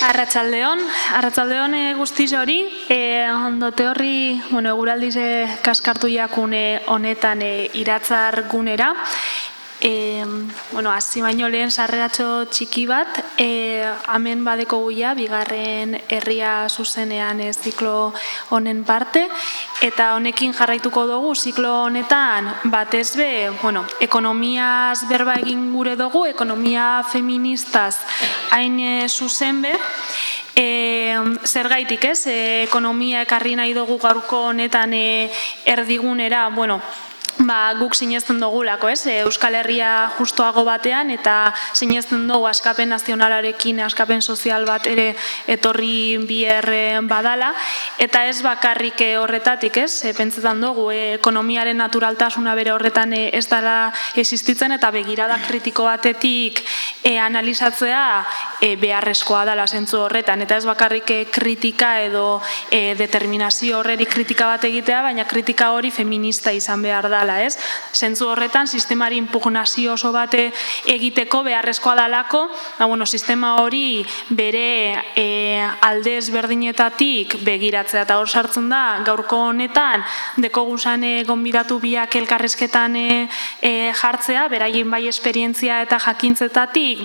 Arratsaldeon guztiz hori, ondote horri, eguraldiz kaskartu jakune honetan iratzar gunera. Hasi baino lehen sarreratxo txiki bat, hemen badeko guia, bigarren herria zuzenean ziklo honen parte, eta honekin jarraituko dugu ziklo honetan batez be, ekonomiaz berba egin gure dugu, ekonomia feministaz hain zuzen be, zergaitik ez, ekonomia ekarri nahi dugu gaurko honetan erdigunera, guk sinezten dugulako, ez? Euskal Herria justuago batean eta sinezten dugu askapen nazionalarekin, askapen sozial bat ere etorri biher badala, eta ez bakarrik horretatik, ez? Pentsetan dugu, ekonomiaren naturaltasuna bere horretan ez dela existitzen eta begirada kritiko batetik analizatzea beharrezkoa dela zentzu horretan, eta ez bakarrik kritika edo determinazio horreri kritika bat egitea, baina kritika hori feminista izan behar dela. Zentzu horretan, sistemari impugnazio oso bate egiteko beharrezkoa dalako, sistema hori bere alde ezberdinetatik begiratzea, eta hor sartzen da, gaurko honetan, dekoguzan gonbidatu biak elkarrezketan jartzea, beraien bai esperientzia eta jakintzetatik,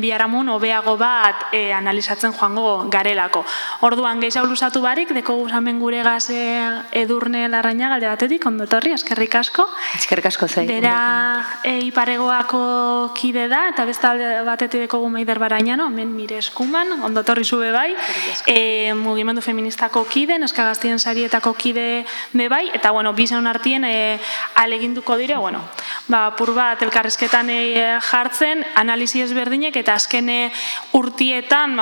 biharamon hobeago bat analizatzen joango garelako. Orduan, gehiago luzatu barik, dekoguzamen gure gaz Edurne Larrañaga alde batetik, ondotorri, eskerrik asko. Eskerrik asko zei. Bera Iparegoako kide da, eta beste alde batetik dekogu Maider Barañano, hemen Mire Eskuman, ondotorri zube bai, mugimendu feministako kide, neska gaztien sarietako kide be bai, eta bizan artien aleginduko dire, pur bat elkarrezketan jartzen, analizi ezberdinek, eta azken urtietan,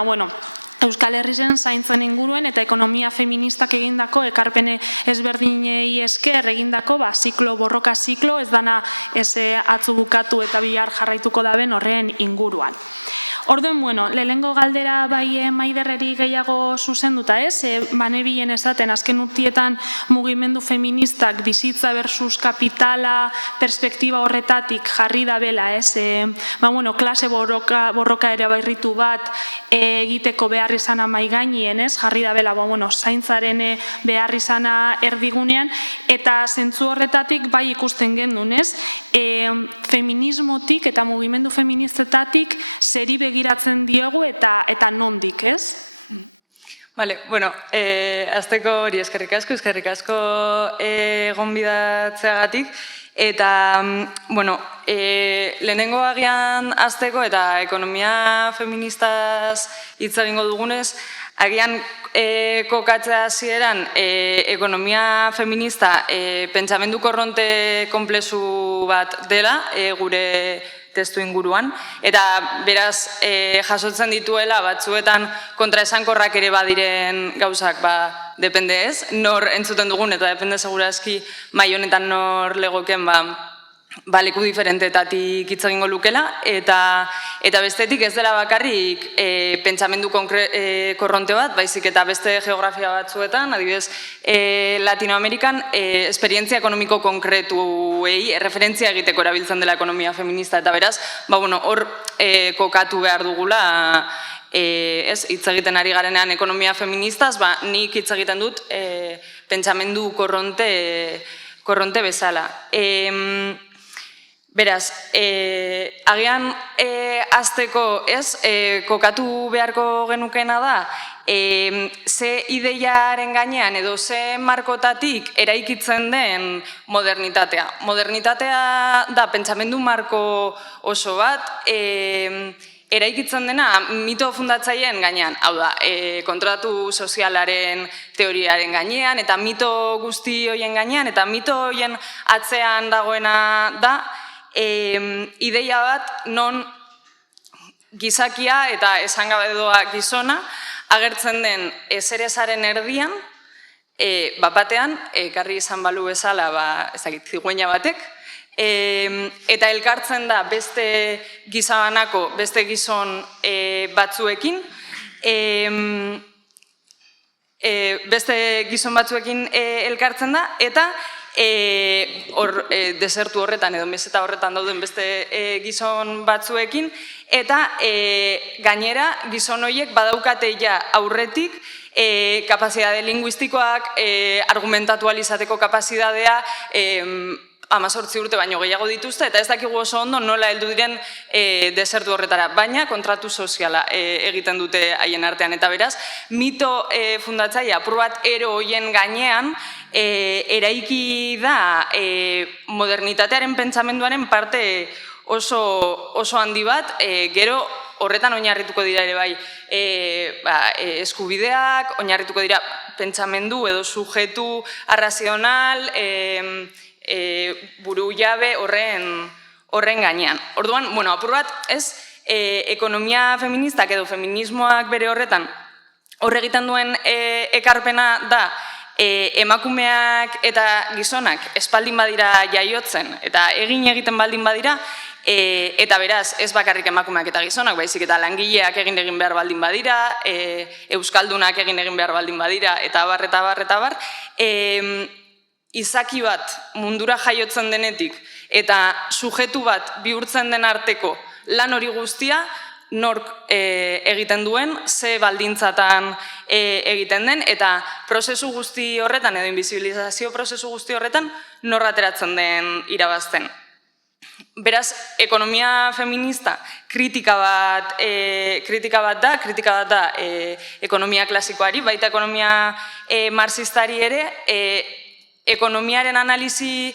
Euskal Herrisen zaintzen inguruen eta ekonomia feministak egindako ekarpene ezberdinei esker egindako ziklo, borroka ziklo, ez dana ez atzu bukatu eta bihar jarraituko daben horren inguruan. Orduan, lehengo galdera bai Maiderreri gehiago zuzenduta ez, banebien esaten azken urtietan mugimendu feministak bizitza versus kapitala perspektiba horretatik jarri da bela ez, klase borroka ere bairritu bat egiteko behar izana maigainien ez, jarri da bela zaintzaren behar izana erdigunean, eta zentzu horretatik bai ikusten gendun ez, feminismotik eta mugimendu feministetatik zeri begiratzen diogu eta nondik, ez? Bale, azteko hori eskerrik asko gonbidatzeagatik, eta, lehenengo agian azteko eta ekonomia feministaz hitz egingo dugunez, agian kokatzea hasieran ekonomia feminista pentsamendu korronte konplexu bat dela gure testu inguruan, eta beraz jasotzen dituela batzuetan kontraesankorrak ere badiren gauzak, depende ez, nor entzuten dugun eta depende segurazki mai honetan nor legoken leku diferentetatik hitz egingo lukela, eta bestetik ez dela bakarrik pentsamendu korronte bat, baizik eta beste geografia batzuetan, adibidez Latinoamerikan esperientzia ekonomiko konkretuei referentzia egiteko erabiltzen dela ekonomia feminista, eta beraz, hor kokatu behar dugula, hitz egiten ari garenean ekonomia feministaz, nik hitz egiten dut pentsamendu korronte bezala. Beraz, agian azteko ez, kokatu beharko genukena da, ze ideiaren gainean edo ze markotatik eraikitzen den modernitatea. Modernitatea da pentsamendu marko oso bat, eraikitzen dena mito fundatzaileen gainean, hau da, kontratu sozialaren teoriaren gainean, eta mito guzti horien gainean, eta mito horien atzean dagoena da, ideia bat non gizakia eta esangabe doa gizona agertzen den ezerezaren erdian, batean, ekarri izan balu bezala, zigüeña batek, eta elkartzen da beste gizabanako, beste gizon batzuekin, beste gizon batzuekin elkartzen da, eta desertu horretan edo meseta horretan dauden beste gizon batzuekin, eta gainera gizon horiek badaukate ja aurretik kapazidade linguistikoak, argumentatu alizateko kapazidadea, 18 urte baino gehiago dituzte, eta ez dakigu oso ondo nola heldu diren desertu horretara, baina kontratu soziala egiten dute haien artean. Eta beraz, mito fundatzaile apur bat ero hoien gainean, eraiki da modernitatearen pentsamenduaren parte oso handi bat, gero horretan oinarrituko dira ere bai eskubideak, oinarrituko dira pentsamendu edo sujetu arrazional, buru jabe horren gainean. Orduan, apur bat, ez, ekonomia feministak edo feminismoak bere horretan horregiten duen ekarpena da emakumeak eta gizonak espaldin badira jaiotzen eta egiten baldin badira, eta beraz, ez bakarrik emakumeak eta gizonak, baizik eta langileak egin behar baldin badira, euskaldunak egin behar baldin badira, eta bar, izaki bat mundura jaiotzen denetik eta sujetu bat bihurtzen den arteko lan hori guztia nork egiten duen, ze baldintzatan egiten den, eta prozesu guzti horretan edo invisibilizazio prozesu guzti horretan nor ateratzen den irabazten. Beraz, ekonomia feminista kritika bat da ekonomia klasikoari, baita ekonomia marxistari ere, ekonomiaren analizi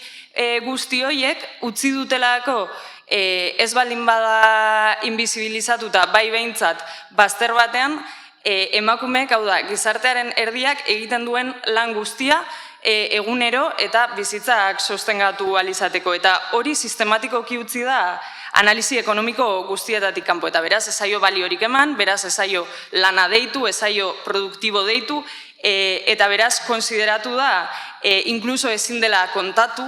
guzti horiek utzi dutelako ez baldin bada invisibilizatuta bai behintzat bazter batean emakumeek, hau da, gizartearen erdiak egiten duen lan guztia egunero eta bizitzak sostengatu alizateko. Eta hori sistematikoki utzi da analizi ekonomiko guztietatik kanpo. Eta beraz, ez zaio baliorik eman, beraz, ez zaio lana deitu, ez zaio produktibo deitu, eta beraz, konsideratu da, inkluso ezin dela kontatu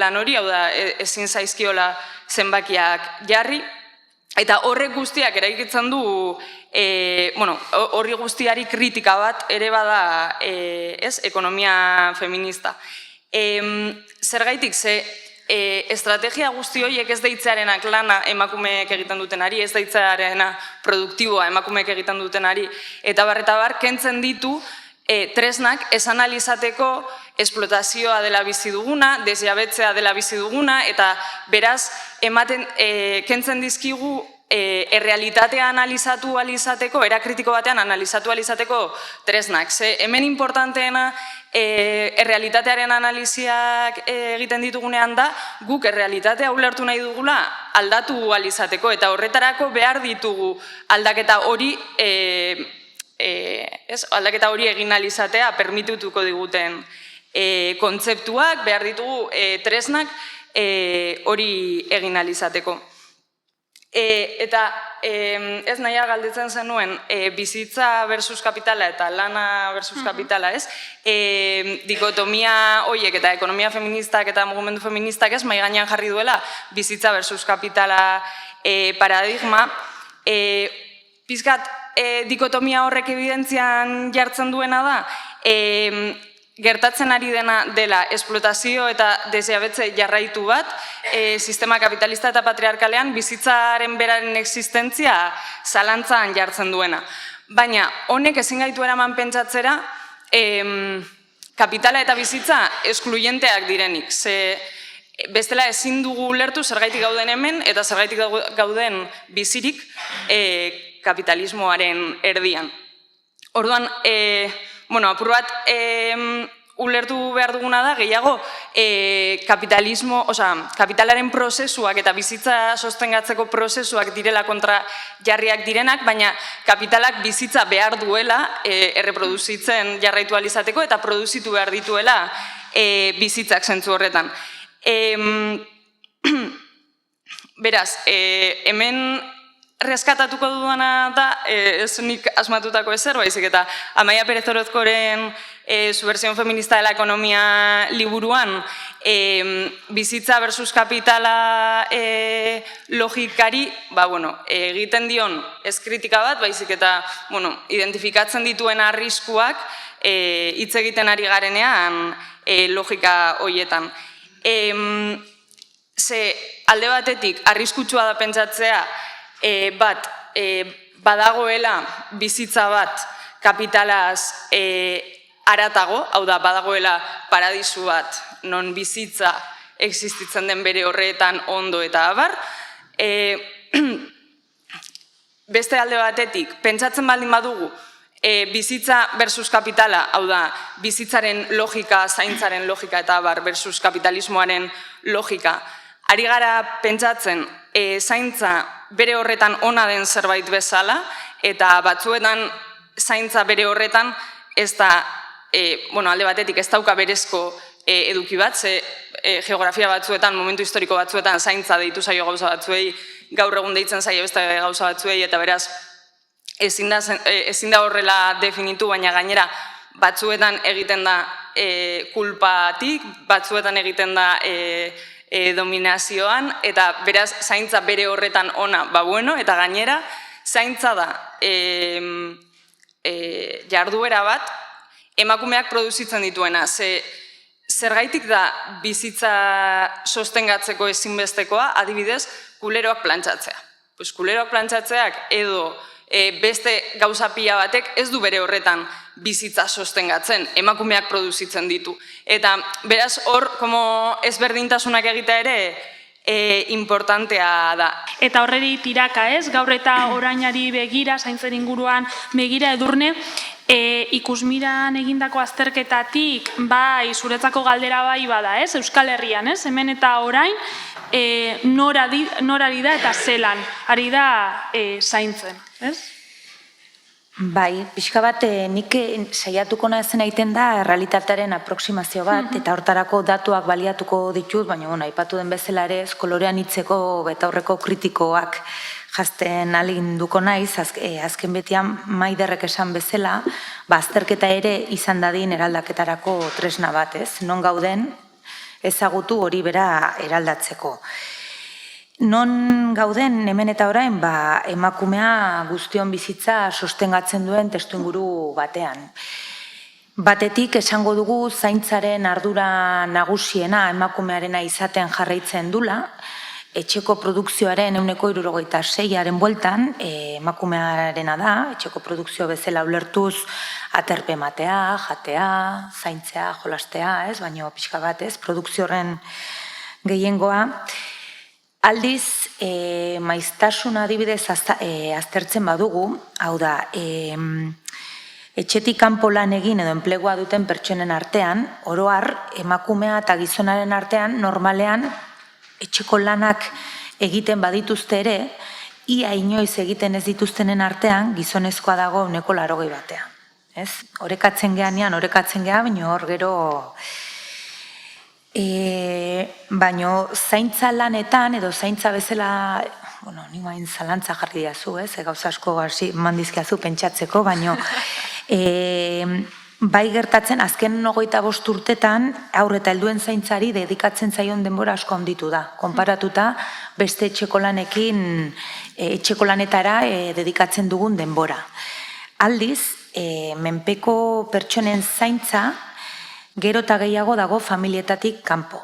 lan hori, hau da, ezin zaizkiola zenbakiak jarri, eta horrek guztiak eraikitzen du, horri guztiari kritika bat ere bada ekonomia feminista. Zergaitik, ze estrategia guzti horiek ez deitzearenak lana emakumeek egiten dutenari, ez deitzearena produktiboa emakumeek egiten dutenari, eta bar, kentzen ditu tresnak ez analizateko esplotazioa dela bizi duguna, desjabetzea dela bizi duguna, eta beraz, kentzen dizkigu errealitatea analizatu alizateko, erakritiko batean analizatu alizateko tresnak. Ze hemen importanteena errealitatearen analiziak egiten ditugunean da, guk errealitatea ulertu nahi dugula aldatu alizateko, eta horretarako behar ditugu aldaketa hori egin alizatea permitutuko diguten kontzeptuak, behar ditugu tresnak hori egin alizateko. Eta ez nahia galdetzen zenuen bizitza versus kapitala eta lana versus kapitala, ez? Dikotomia horiek eta ekonomia feministak eta mugimendu feministak ez mahai gainean jarri duela bizitza versus kapitala paradigma. Pizkat dikotomia horrek evidentzian jartzen duena da, gertatzen ari dela esplotazio eta desjabetze jarraitu bat, sistema kapitalista eta patriarkalean bizitzaren beraren existentzia zalantzan jartzen duena. Baina honek ezin gaitu eraman pentsatzera kapitala eta bizitza eskluyenteak direnik. Bestela ezin dugu ulertu zergaitik gauden hemen eta zergaitik gauden bizirik kapitalismoaren erdian. Orduan, apur bat ulertu behar duguna da, gehiago kapitalaren prozesuak eta bizitza sostengatzeko prozesuak direla kontra jarriak direnak, baina kapitalak bizitza behar duela erreproduzitzen jarraitu alizateko eta produzitu behar dituela bizitzak zentzu horretan. Beraz, hemen reskatatuko dudana da, ez nik asmatutako ezer, baizik eta Amaia Perez Orozcoren su versión feminista de la economia liburuan bizitza versus kapitala logikari, egiten dion ez kritika bat, baizik eta identifikatzen dituen arriskuak hitz egiten ari garenean logika horietan. Ze alde batetik, arriskutsua da pentsatzea, badagoela bizitza bat kapitalaz haratago, hau da, badagoela paradisu bat, non bizitza existitzen den bere horretan ondo eta abar. Beste alde batetik, pentsatzen baldin badugu, bizitza versus kapitala, hau da, bizitzaren logika, zaintzaren logika eta abar versus kapitalismoaren logika, ari gara pentsatzen zaintza bere horretan ona den zerbait bezala, eta batzuetan zaintza bere horretan ez da, alde batetik ez dauka berezko eduki bat, ze geografia batzuetan, momentu historiko batzuetan zaintza deitu zaio gauza batzuei, gaur egun deitzen zaio beste gauza batzuei, eta beraz ezin da horrela definitu, baina gainera batzuetan egiten da kulpatik, batzuetan egiten da dominazioan, eta beraz zaintza bere horretan ona, eta gainera zaintza da jarduera bat emakumeak produzitzen dituena. Zergaitik da bizitza sostengatzeko ezinbestekoa, adibidez, kuleroak plantxatzea. Kuleroak plantxatzeak edo beste gauza pila batek ez du bere horretan bizitza sostengatzen, emakumeak produzitzen ditu. Eta beraz hor, ezberdintasunak egitea ere importantea da. Eta horreri tiraka ez, gaur eta orainari begira, zaintzen inguruan begira Edurne, ikusmiran egindako azterketatik, bai, zuretzako galdera bai bada, ez, Euskal Herrian, ez, hemen eta orain, norari da eta zelan, ari da zaintzen, ez? Bai, pixka bat nik saiatuko nazen egiten da errealitatearen aproximazio bat, eta hortarako datuak baliatuko ditut, baina aipatu den bezala ere, kolorean hitzeko betaurreko kritikoak jazten alinduko naiz, azken betian Maiderrek esan bezala, azterketa ere izan dadin eraldaketarako tresna bat, ez? Non gauden ezagutu hori bera eraldatzeko. Non gauden hemen eta orain, emakumea guztion bizitza sostengatzen duen testuinguru batean. Batetik esango dugu zaintzaren ardura nagusiena emakumearena izaten jarraitzen dula, etxeko produkzioaren 76%aren bueltan emakumearena da, etxeko produkzio bezala ulertuz aterpe ematea, jatea, zaintzea, jolastea, ez, baina pixka bat ez, produkzio horren gehiengoa. Aldiz, maiztasun adibidez aztertzen badugu, hau da, etxetik kanpo lan egin edo enplegua duten pertsonen artean, oro har, emakumea eta gizonaren artean, normalean, etxeko lanak egiten badituzte ere, ia inoiz egiten ez dituztenen artean, gizonezkoa dago 80% batean. Orekatzen geanean, baina hor gero... Baina zaintza lanetan, edo zaintza bezala, nik bain zalantza jarri diazu, gauza asko mandizkiazu pentsatzeko, baina bai gertatzen, azken 25 urtetan, aurre eta helduen zaintzari dedikatzen zaion denbora asko handitu da, konparatuta beste etxeko lanetara dedikatzen dugun denbora. Aldiz, menpeko pertsonen zaintza, gero eta gehiago dago familietatik kanpo.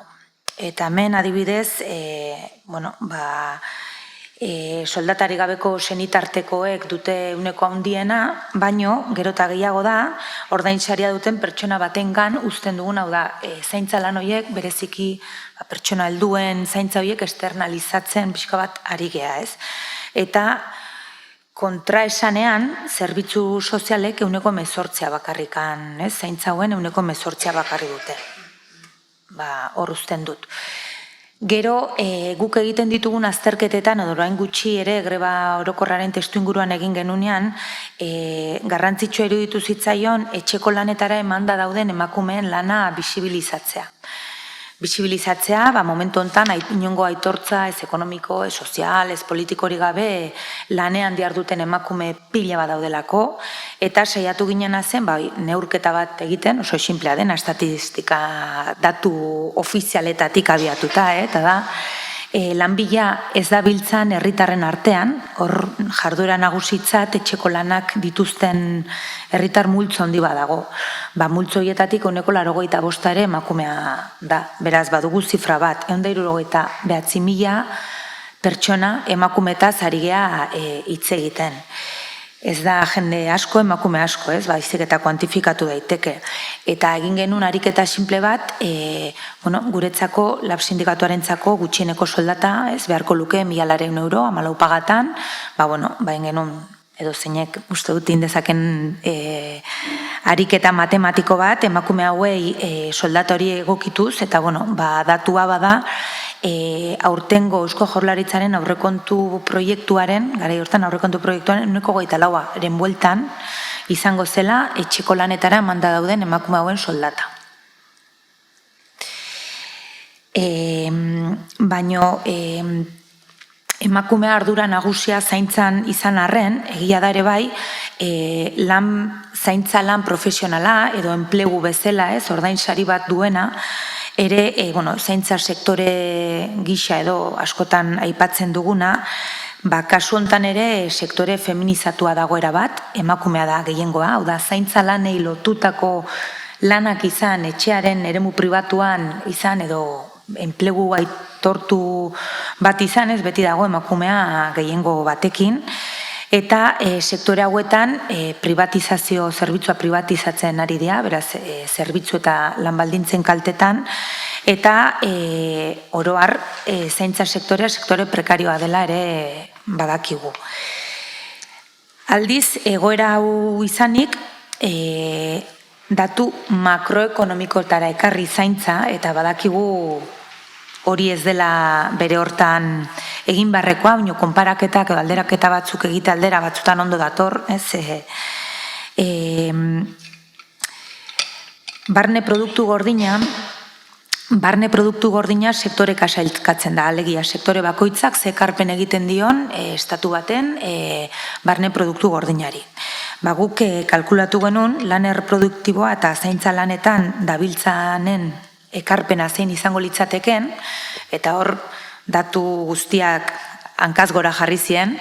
Eta hemen adibidez, soldatari gabeko senitartekoek dute uneko handiena, baino gero eta gehiago da, ordainsaria duten pertsona batengan uzten dugun, hau da, zaintza lan horiek bereziki pertsona helduen zaintza horiek externalizatzen pixka bat ari gea, ez? Eta kontraesanean, zerbitzu sozialek 18% bakarrikan, zaintza hauen 18% bakarri dute. Hor uzten dut. Gero, guk egiten ditugun azterketetan, edo orain gutxi ere greba orokorraren testuinguruan egin genunean, garrantzitsua iruditu zitzaion etxeko lanetara emanda dauden emakumeen lana bisibilizatzea. Bisibilizatzea, momentu honetan, inongo aitortza, ez ekonomiko, ez sozial, ez politikori gabe, lanean diharduten emakume pila bat daudelako, eta saiatu ginena zen, neurketa bat egiten, oso sinplea dena, estatistika datu ofizialetatik abiatuta, eta da, lanbila ez da biltzan herritarren artean, hor jarduera nagusitzat etxeko lanak dituzten herritar multzo handi badago. Multzo horietatik 95% ere emakumea da. Beraz, badugu zifra bat, 169.000 pertsona emakumetaz ari gea hitz egiten. Ez da jende asko, emakume asko, ez, baizik eta kuantifikatu daiteke. Eta egin genuen ariketa simple bat, guretzako, lab sindikatuarentzako gutxieneko soldata, ez, beharko luke 1.200 euro, 14 pagatan, egin genuen edo zeinek uste dut indezaken ariketa matematiko bat, emakume hauei soldata hori egokituz, eta datua bada, aurtengo Eusko Jaurlaritzaren aurrekontu proiektuaren, garai hortan aurrekontu proiektuaren 24%aren bueltan izango zela etxeko lanetara emanda dauden emakume hauen soldata. Baino emakumea ardura nagusia zaintzan izan arren, egia da ere bai, zaintza lan profesionala edo enplegu bezala, ordainsari bat duena, ere, zaintza sektore gisa edo askotan aipatzen duguna, kasu hontan ere sektore feminizatua dagoera bat, emakumea da gehiengoa, hau da, zaintza lanei lotutako lanak izan, etxearen eremu pribatuan izan edo enplegu aitortu bat izan, ez beti dago emakumea gehiengo batekin, eta sektore hauetan privatizazio, zerbitzua privatizatzen ari dira, beraz, zerbitzu eta lanbaldintzen kaltetan, eta oro har zaintza sektorea sektore prekarioa dela ere badakigu. Aldiz, egoera hau izanik, datu makroekonomikotara ekarri zaintza, eta badakigu hori ez dela bere hortan egin barrekoa, baina konparaketak edo alderaketa batzuk egite aldera batzutan ondo dator, ez? Barne produktu gordina sektoreka sailkatzen da, alegia sektore bakoitzak ze ekarpen egiten dion estatu baten barne produktu gordinari. Guk kalkulatu genuen lan erproduktiboa eta zaintza lanetan dabiltzanen ekarpena zein izango litzateken, eta hor datu guztiak hankaz gora jarri zien,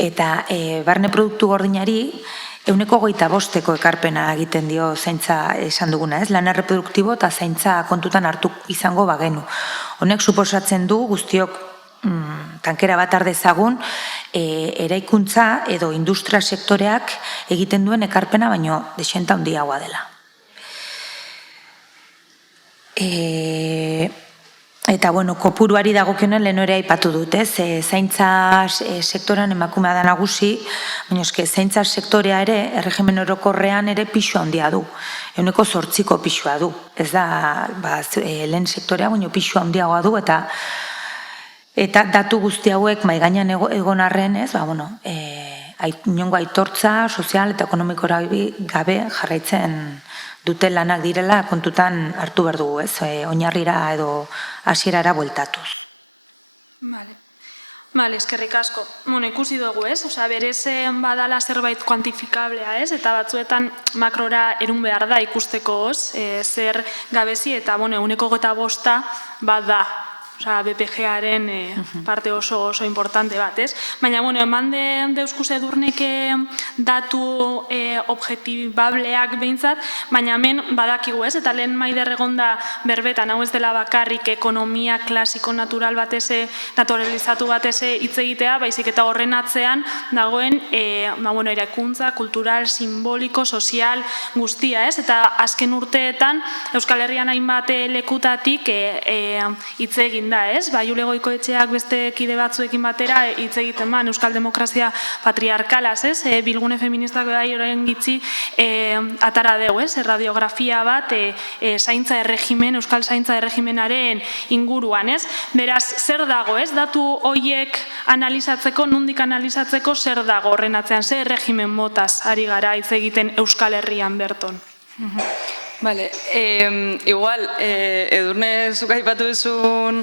eta barne produktu gordinari 125% ekarpena egiten dio zaintza esan duguna, ez? Lan erreproduktibo eta zaintza kontutan hartu izango bagenu. Honek suposatzen du guztiok tankera bat ardezagun eraikuntza edo industria sektoreak egiten duen ekarpena baino desenta handiagoa dela. Eta, kopuruari dagokionen lehen hori aipatu dut, ez? Zaintza sektorean emakumea da nagusi, baina eske zaintza sektorea ere, erregimen orokorrean ere pixua handia du. 8% pixua du. Ez da, lehen sektorea, baina pixua handiagoa du, eta datu guzti hauek maigainan egon arren, ez? Inongo aitortza, sozial eta ekonomikora gabe jarraitzen dute lanak direla kontutan hartu behar dugu, ez? Oinarrira edo hasierara bueltatuz. Bale, eskerrik asko. Ikusi dugu, ez? Berez badala zerbait kuantifikablea, ez? Eta batzuetan makrora erun behar da ikusteko, zer gabezi, eta 125% bat da. BPG-aren parte oso importante bat, ez? Baina, eman deuskuze Edurnek datu objektibableak behintzat, baina hemen badakigu, ez? Eta lehen Maider egonda berbetan, hau ez dela bakarrik ekonomia klasiko natural bateze, naturalizatu bateze hitz egitea, baizik eta horren atzean dagoen eraikuntza, kultural, simboliko, sozial, guztia, ez? Eta azken urteetan Euskal Herrian hainbat lekutatik hitz egin da, ez? Jule Goikoetxeak beste kide batzuekin batera hitz egiten Euskal Demokrazia patriarkalaz, ez? Bilgune feministak bai orain gitzi atara dugu, ez? Radiografia bat zaintza erregimen, Euskal zaintza erregimenaren inguruan, ez? Beraz, zer dago, ez? Datu horiek analizatzeko, nondik analizatzeko zer dago horren atzean, zer erregimen motaz ari gara hitz egiten Euskal Herrian berton? Bale, igual, Edurne zuk aipatu duzun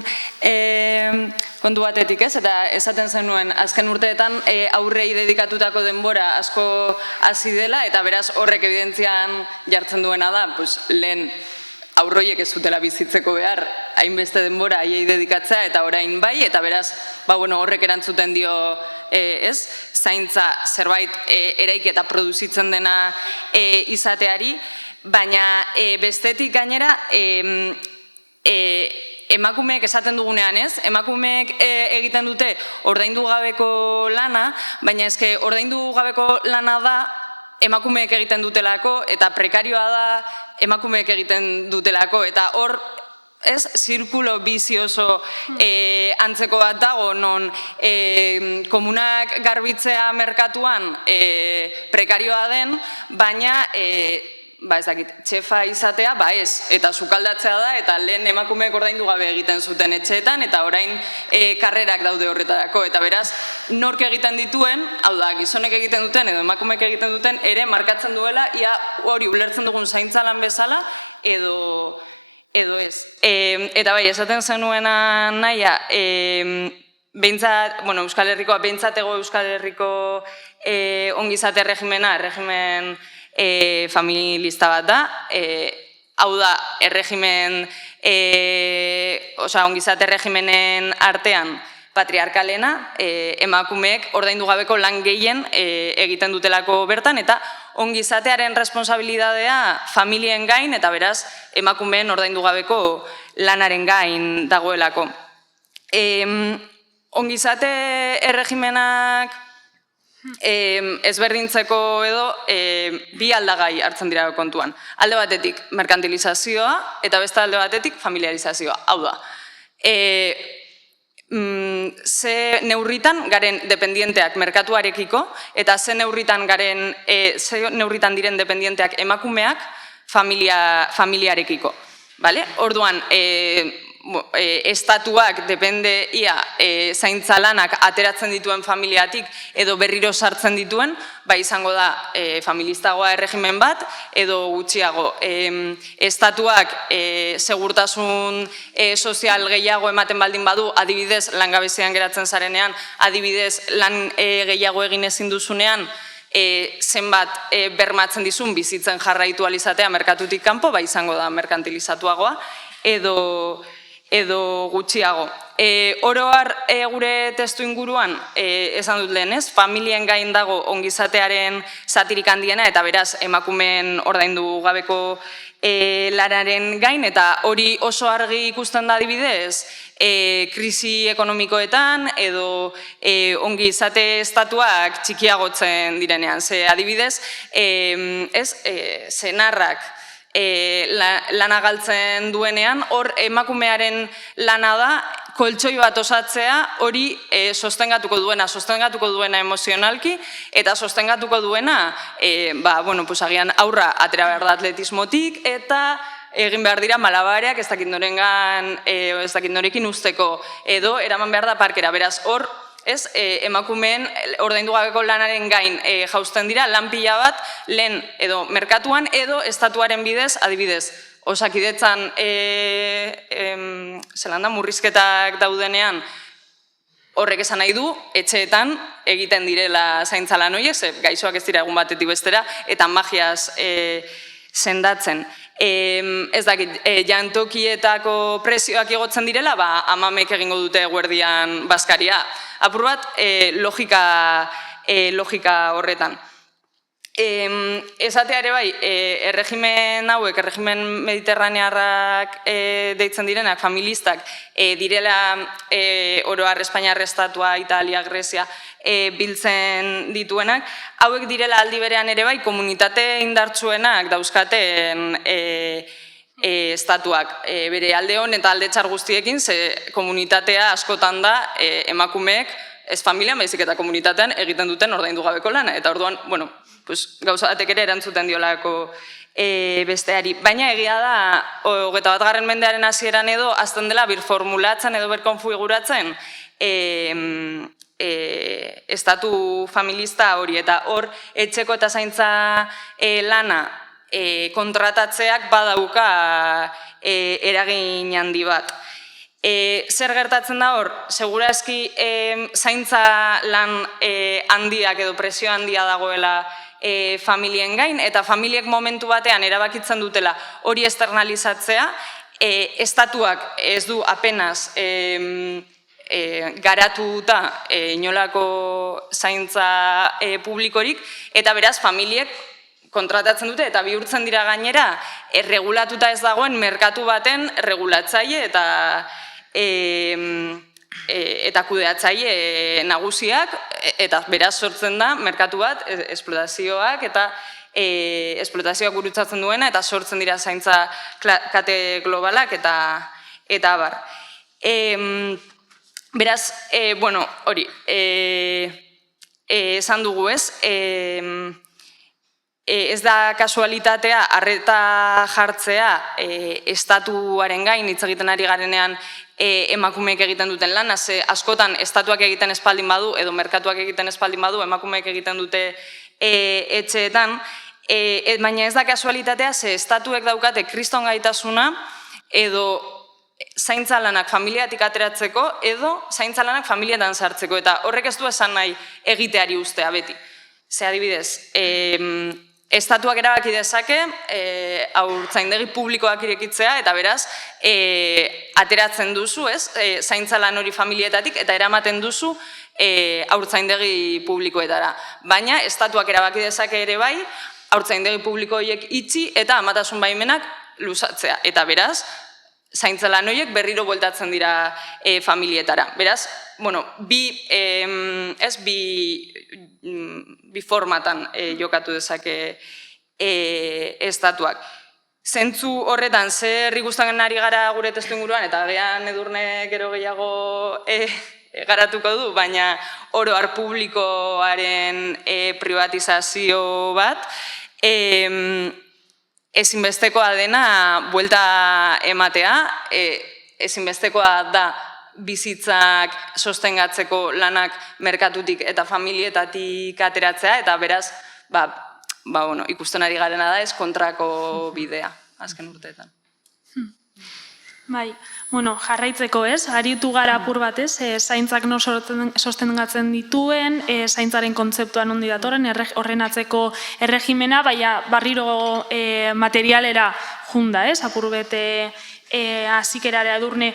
kontu batetik, ez? Eta esaten zenuen, azken urteetan aurrei dedikatutako denbora asko hasi dela, eta beraz horrek evidentzian jartzen duena da, lehen aurroiek ez zutela bizitzeko behar, hainbeste denbora haiei dedikatzea, eta orain bai, eta beraz, horrek erantzuten dio, zaintza zerbait eraiki eta produzitzen dena izateari, baina bestetik gainera, emakumeek esaten dugunean, emakumeek egiten dute ordaindu gabeko lana, baina eske ordaindu gabeko lana da emakumeek egiten dutelako, eta prekarioa da emakumeek egiten dutelako, eta hor, zirkulo bizioso antzeko bat dago, non komunak garbitzea merkatuan prekarioa den, baina txefa izatea, eta sukaldatzea da, eta lehen emakumeek ordaindu gabe egiten zuten etxeetan, eta orain karrerak daude horretarako, eta beraz, nork egiten dituen, hau da, gizonek egiten duten, edo emakumeek egiten duten, ere markatzen duela, ia hori ulertzen dugun zaintzalan bezala, edo ez. Eta bai, esaten zenuena naia, Euskal Herrikoa, behintzatego Euskal Herriko ongizate regimena, regimen familista bat da, hau da, ongizate regimenen artean patriarkalena, emakumeek ordaindu gabeko lan gehien egiten dutelako bertan, eta ongizatearen responsabilidadea familien gain, eta beraz, emakumeen ordaindu gabeko lanaren gain dagoelako. Ongizate erregimenak ezberdintzeko edo bi aldagai hartzen dira kontuan. Alde batetik merkantilizazioa eta beste alde batetik familiarizazioa. Hau da, ze neurritan garen dependienteak merkatuarekiko eta ze neurritan diren dependienteak emakumeak familiarekiko. Orduan, estatuak depende ia zaintza lanak ateratzen dituen familiatik edo berriro sartzen dituen, izango da familistagoa erregimen bat edo gutxiago. Estatuak segurtasun sozial gehiago ematen baldin badu, adibidez langabezian geratzen zarenean, adibidez lan gehiago egin ezin duzunean, zenbat bermatzen dizun bizitzen jarraitu alizatea merkatutik kanpo, izango da merkantilizatuagoa edo gutxiago. Oro har gure testu inguruan, esan dut lehen, familien gain dago ongizatearen zatirik handiena, eta beraz emakumeen ordaindu gabeko lanaren gain, eta hori oso argi ikusten da adibidez, krisi ekonomikoetan edo ongizate estatuak txikiagotzen direnean. Ze adibidez, senarrak lana galtzen duenean, hor emakumearen lana da, koltsoi bat osatzea hori sostengatuko duena emozionalki, eta sostengatuko duena, agian aurra atera behar da atletismotik, eta egin behar dira malabareak ez dakit norekin usteko, edo eraman behar da parkera. Beraz, hor, emakumeen ordaindu gabeko lanaren gain jausten dira lan pila bat lehen edo merkatuan edo estatuaren bidez, adibidez, Osakidetzan murrizketak daudenean horrek esan nahi du, etxeetan egiten direla zaintza lan horiek, gaixoak ez dira egun batetik bestera, eta magiaz sendatzen. Ez dakit, jantokietako prezioak igotzen direla, amamek egingo dute eguerdian bazkaria. Apur bat, logika horretan. Esatea ere bai, erregimen hauek, erregimen mediterranearrak deitzen direnak, familistak, direla oro har Espainiar estatua, Italia, Grezia, biltzen dituenak, hauek direla aldi berean ere bai, komunitate indartsuenak dauzkaten estatuak. Bere alde hon eta alde txar guztiekin, ze komunitatea askotan da emakumeek, ez familian, baizik eta komunitatean egiten duten ordaindu gabeko lana. Eta orduan, gauza batek ere erantzuten diolako besteari. Baina egia da, 21. mendearen hasieran edo, azten dela birformulatzen edo birkonfiguratzen estatu familista hori, eta hor etxeko eta zaintza lana kontratatzeak badauka eragin handi bat. Zer gertatzen da hor, segurazki zaintza lan handiak edo presio handia dagoela familien gain, eta familiek momentu batean erabakitzen dutela hori externalizatzea, estatuak ez du apenas garatuta inolako zaintza publikorik, eta beraz familiek kontratatzen dute eta bihurtzen dira gainera regulatuta ez dagoen merkatu baten regulatzaile eta kudeatzaile nagusiak, eta beraz sortzen da merkatu bat esplotazioak eta esplotazioak gurutzatzen duena, eta sortzen dira zaintza kate globalak eta abar. Beraz, bueno, hori, esan dugu ez, ez da kasualitatea arreta jartzea estatuaren gain hitz egiten ari garenean emakumeek egiten duten lan, askotan estatuak egiten espaldin badu edo merkatuak egiten espaldin badu emakumeek egiten dute etxeetan, baina ez da kasualitatea ze estatuek daukate kriston gaitasuna edo zaintza lanak familiatik ateratzeko edo zaintza lanak familietan sartzeko, eta horrek ez du esan nahi egiteari ustea beti. Ze adibidez, estatuak erabaki dezake haurtzaindegi publikoak irekitzea, eta beraz ateratzen duzu, ez, zaintza lan hori familietatik, eta eramaten duzu haurtzaindegi publikoetara. Baina estatuak erabaki dezake ere bai, haurtzaindegi publiko horiek itxi eta amatasun baimenak luzatzea, eta beraz zaintza lan horiek berriro bueltatzen dira familietara. Beraz, bueno, bi formatan jokatu dezake estatuak. Zentzu horretan, zer ikusten ari gara gure testuinguruan, eta agian Edurne gero gehiago garatuko du, baina oro har publikoaren privatizazio bat, ezinbestekoa dena buelta ematea, ezinbestekoa da bizitzak sostengatzeko lanak merkatutik eta familietatik ateratzea, eta beraz, ikusten ari garena da ez kontrako bidea, azken urteetan. Bai, jarraitzeko ez, aritu gara apur bat ez, zaintzak no sostengatzen dituen, zaintzaren kontzeptua nondi datorren, horren atzeko erregimena, baina barriro materialera junda ez, apur bete hasikerara Edurne.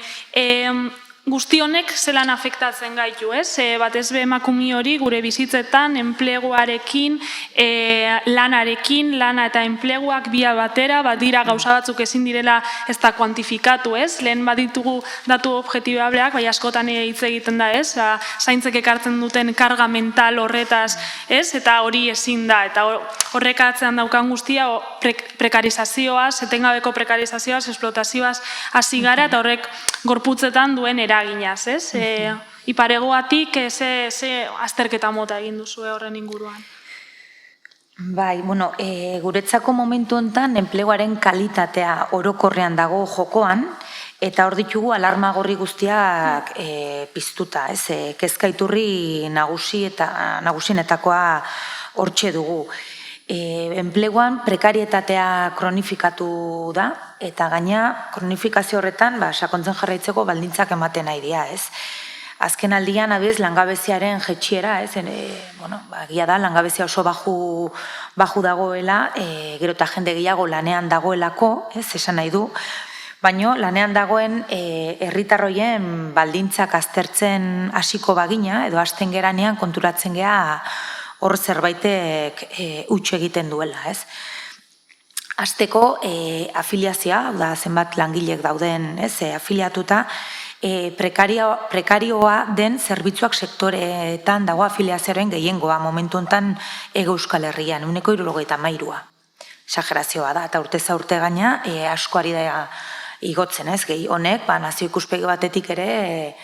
Guzti honek zelan afektatzen gaitu, ez? Batez be emakume hori gure bizitzetan, enpleguarekin, lanarekin, lana eta enpleguak bia batera, dira gauza batzuk ezin direla ez da kuantifikatu, ez? Lehen baditugu datu objektibableak, bai askotan hitz egiten da, ez? Zaintzek ekartzen duten karga mental horretaz, ez? Eta hori ezin da, eta horrek atzean daukan guztia prekarizazioaz, etengabeko prekarizazioaz, esplotazioaz hasi gara, eta horrek gorputzetan duen eraginaz, ez? Iparegoatik ze azterketa mota egin duzu horren inguruan? Bai, guretzako momentu honetan enpleguaren kalitatea orokorrean dago jokoan, eta hor ditugu alarma gorri guztiak piztuta, ez? Kezka iturri nagusienetakoa hortxe dugu. Enpleguan prekarietatea kronifikatu da, eta gaina kronifikazio horretan sakontzen jarraitzeko baldintzak ematen nahi dira, ez? Azken aldian, abiz, langabeziaren jetxiera, ez? Egia da, langabezia oso baju dagoela, gero eta jende gehiago lanean dagoelako, ez? Esan nahi du, baina lanean dagoen herritarroien baldintzak aztertzen hasiko bagina, edo hasten geranean konturatzen gea hor zerbaitek huts egiten duela, ez? Hasteko afiliazioa, da zenbat langilek dauden, ez? Afiliatuta, prekarioa den zerbitzuak sektoreetan dago afiliazioaren gehiengoa, momentu honetan Euskal Herrian, 73%. Exagerazioa da, eta urtez urte gaina asko ari da igotzen, ez? Gehi honek, nazio ikuspegi batetik ere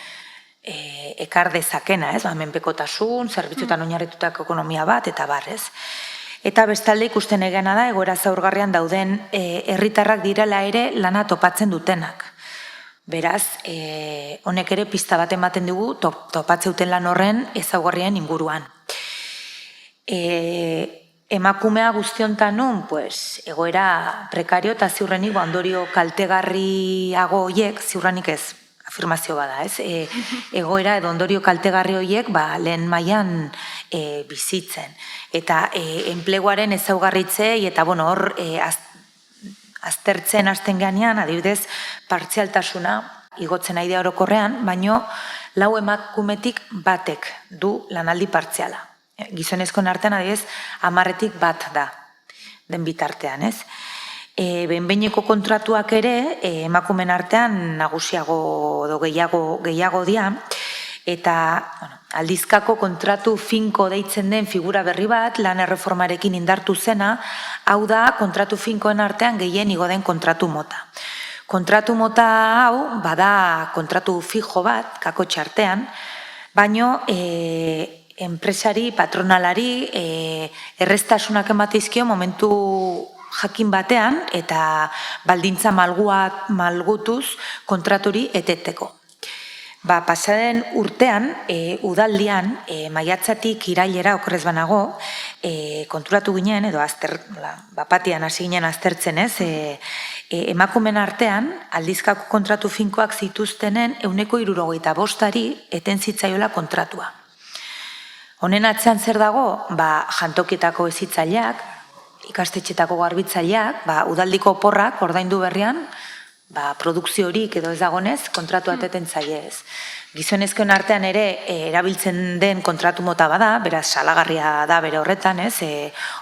ekar dezakena, ez? Menpekotasun, zerbitzuetan oinarritutako ekonomia bat, eta bar, ez? Eta bestalde ikusten egena da, egoera zaurgarrian dauden herritarrak direla ere lana topatzen dutenak. Beraz, honek ere pista bat ematen dugu topatzeuten lan horren ezaugarrien inguruan. Emakumea guztiontan nun, egoera prekario eta ziurrenik ondorio kaltegarriago horiek, ziurrenik ez, afirmazio bada, ez? Egoera edo ondorio kaltegarri horiek lehen mailan bizitzen. Eta enpleguaren ezaugarritzei eta hor aztertzen hasten ganean, adibidez, partzialtasuna igotzen nahi da orokorrean, baino 4 emakumetik batek du lanaldi partziala. Gizonezkoen artean, adibidez, 10-tik 1 da, den bitartean, ez? Behin-behineko kontratuak ere, emakumeen artean nagusiago edo gehiago dira, eta aldizkako kontratu finko deitzen den figura berri bat, lan erreformarekin indartu zena, hau da kontratu finkoen artean gehien igo den kontratu mota. Kontratu mota hau, bada kontratu fijo bat, kakotxe artean, baino enpresari, patronalari, erreztasunak emateizkio momentu jakin batean eta baldintza malgutuz kontraturi eteteko. Pasaden urtean, udaldian, maiatzatik irailera okerrez banago, konturatu ginen, edo bapatian hasi ginen aztertzen ez, emakumen artean, aldizkako kontratu finkoak zituztenen 75%-ari eten zitzaiola kontratua. Honen atzean zer dago? Jantokietako hezitzaileak, ikastetxetako garbitzaileak, udaldiko oporrak ordaindu berrian, produkzio horik edo ez dagonez, kontratu ateten zaiez. Gizonezkoen artean ere erabiltzen den kontratu mota bada, beraz salagarria da bere horretan,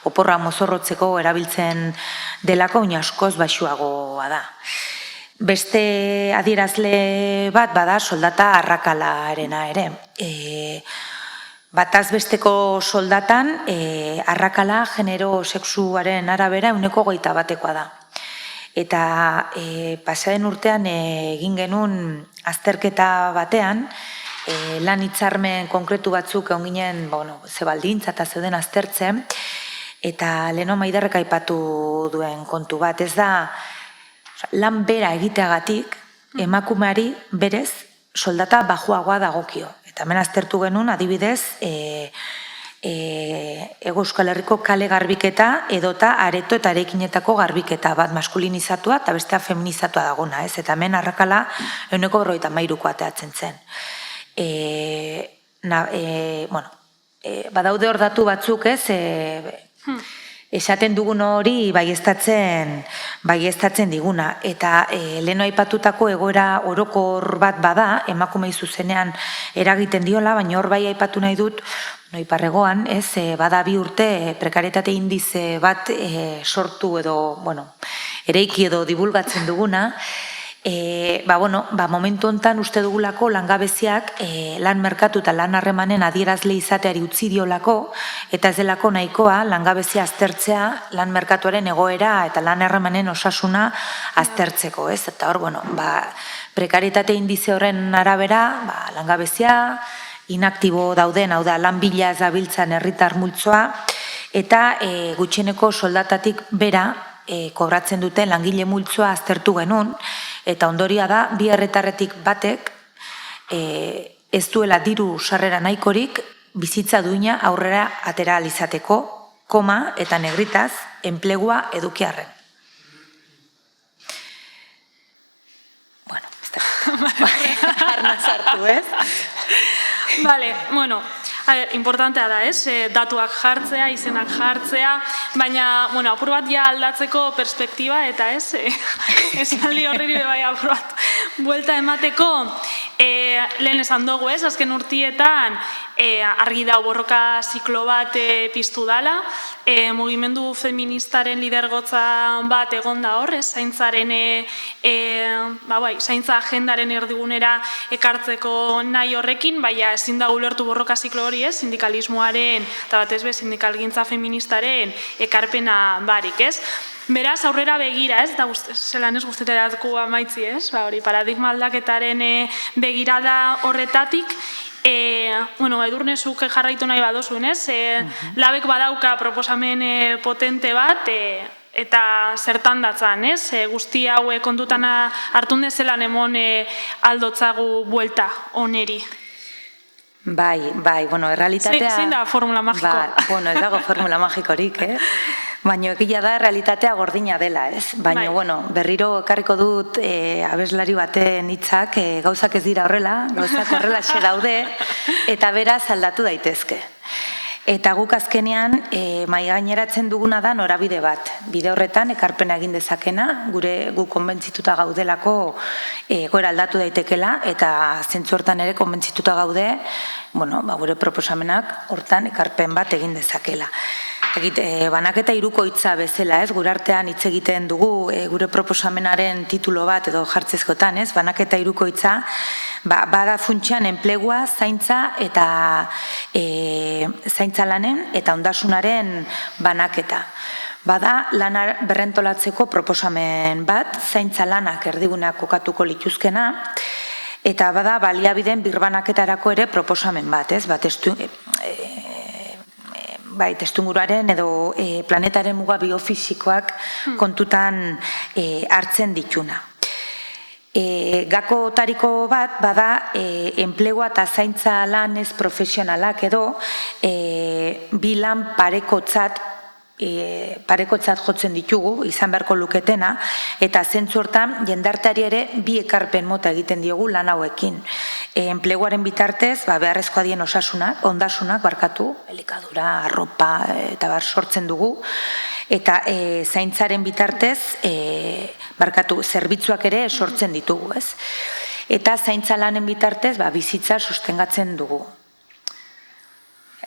oporra mozorrotzeko erabiltzen delako askoz baxuagoa da. Beste adierazle bat bada soldata arrakalarena ere. Bataz besteko soldatan, arrakala genero sexuaren arabera 21%koa da. Eta pasaren urtean egin genuen azterketa batean, lan hitzarmen konkretu batzuk egon ginen ze baldintza eta zeuden aztertzen, eta Leno Maiderrek aipatu duen kontu bat, ez da lan bera egiteagatik emakumeari berez soldata bajuagoa dagokio. Eta hemen aztertu genuen adibidez Hego Euskal Herriko kale garbiketa edota areto eta arekinetako garbiketa bat maskulinizatua eta bestea feminizatua dagona, ez? Eta hemen arrakala 53%koa ateatzen zen. Badaude hor datu batzuk, ez? Esaten dugun hori baieztatzen diguna. Eta leheno aipatutako egoera orokor bat bada, emakumei zuzenean eragiten diola, baina hor bai aipatu nahi dut, Iparregoan, bada 2 urte prekarietate indize bat sortu edo, ereiki edo divulgatzen duguna, momentu hontan uste dugulako langabeziak lan merkatu eta lan harremanen adierazle izateari utzi diolako, eta ez delako nahikoa langabezia aztertzea lan merkatuaren egoera eta lan harremanen osasuna aztertzeko, ez? Eta hor, prekarietate indize horren arabera, langabezia, inaktibo dauden, hau da, lan bila ez dabiltzan herritar multzoa, eta gutxieneko soldatatik bera kobratzen duten langile multzoa aztertu genuen, eta ondorioa da, 2 herritarretik batek ez duela diru sarrera nahikorik bizitza duina aurrera atera alizateko, koma eta negritaz enplegua edukiarren. Arna sartu, ez? Bale, importantea da, ez? Datuak jartzea, izenak jartzea, baina, apur bat ja aldatzeko perspektiba, eta ez? Esaldi horri bai apur bat buelta emateko, lehen esan dugu, ez? Azken urtietan, argi da borroka ziklo bat piztu dala, mugimendu feministaren lidergotza bat egon da hor, zaintzaren, zaintza agendaren erdigunera ekartzeko nahi horrekin, baina ezin da ulertu borroka ziklo hori, ez? Sindikalismoaren, eta batez be, sindikalgintza feministaren ekarpena barik, ez? Beraz, aurrera begira, ez? Da, zelan ez guztetarako amaitzi, ez? Paradigma aldaketaren begirada horretatik, Edurnezuk jarraitu nahi badozun, ez? Labek badauka proposamen potente bat, eta zertan datzan, ez? Guzti hau kontutan hartun dezelan emon aldotzagu buelta oneri. Bai, errealitatea... Zein da formula magikoa? Ez dago formula magikorik, Baina egia da realitatea gordina dela, ez? Baina, bueno, berriro ekarriko dut abeslari baten hitzak, gauzak ez dira horrela, gauzak horrela xe daude, eta beraz aldatu daitezke. Eta guk azkenean mahaigaineratzen duguna da norabide bat. Bide horretan ekarpena egin dezakena, guk konbentzituta gaudelako egoera aldatu daitekela, eta zentzu hortan ere konbentzituta gaude, gure proposamenak hortan ekarpen bat egin dezakela. Banaketa hirukoitza bezala, ez? Gure artean hitz egiten dugu gure proposamenaren titulo bat edo jartzezkotan, ez? Banaketa hirukoitza, bada funtsean enplegua, zaintza eta zaintza lanen eta ondasunaren banaketa. Bada lana berrentolatzeko proposamen bat, zaintza lanak erdiguneak kokatuko lituzkena, eta bada baliabideen birbanaketarako ere proposamen bat, ez? Testuinguruaren edo planetaren muga biofisikoak kontutan hartzen dituna. Gakotariko bat bada enplegua eta zaintza lanez profesionalak edo bi lan parekotzat jotzen ditugu, izan beharko luketena, eta zentzu hortan jendarteari ere bi ekarpen mota egiten diogu lan hauekin. Enpleguaren bitartez, beharrezkoa dien ondasunak, elikadura, arropa, eta sortzen dugu, eta zaintzaren bitartez, zerbitzuak ere sortzen ditugu, ez? Eta zaintza lanen bitartez, bizitza sostengatzen dugu.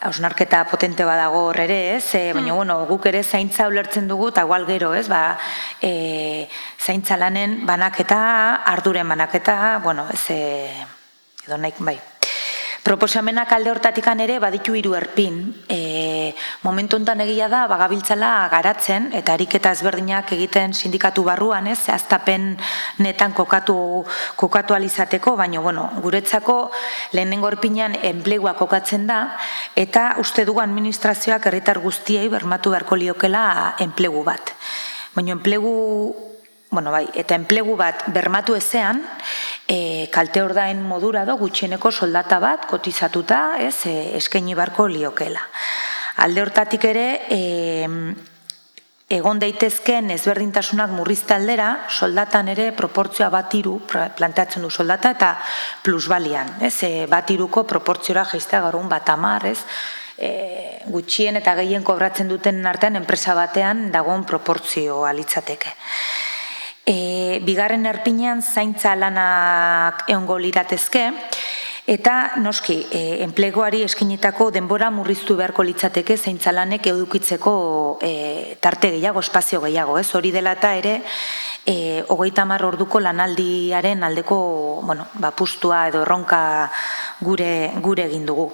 Hausnarketa potente badago hor ere, ez? Baina, guk ere zaintza ulertzen dugu, eta igual gero, ez? Zaintza lanen banaketa, arduren banaketa, edo nahi, bai. Proposamenak alde hortatikan ere baditu 3 erpin. Momentu honetan egia da, bagabiltzala garatzen, eta ariketa ezberdinak egiten sindikatu barruan, ez? Zehaztapen netan kokatu alizateko, baina, guretzako lehenengo erpinean enplegua kokatzen da, eta uste dugu administrazioak herritar guztiei bermatu beharko liokela enplegu bat. Baina enplegu bat bermatu ezean, kalte ordain modura do gutxieneko soldata bat kotizatuta, eskaini beharko liokela. Alde hortatik ere, egon daitezken ezberdintasunak murrizte aldera, soldatan ere proportzioa 1:3 planteatzen du soldata eta plusbalian. 1:3ko proportziora jaistea gaur egun 1:10, gutxien eta gehien kobratzen duten artean enpresa batean dagoen proportzioa litzateke. Bigarren erpinean zaintza lanak egongo liratezke, eta noski, enpleguari eskinitako denbora murriztu beharko litzateke zaintza lanek edukitzeko tarte gehiago, espazio gehiago, ez? Hori dela eta ere, 30 orduko lanaldiaren aldeko, pustua edo erronka gure egin dugu.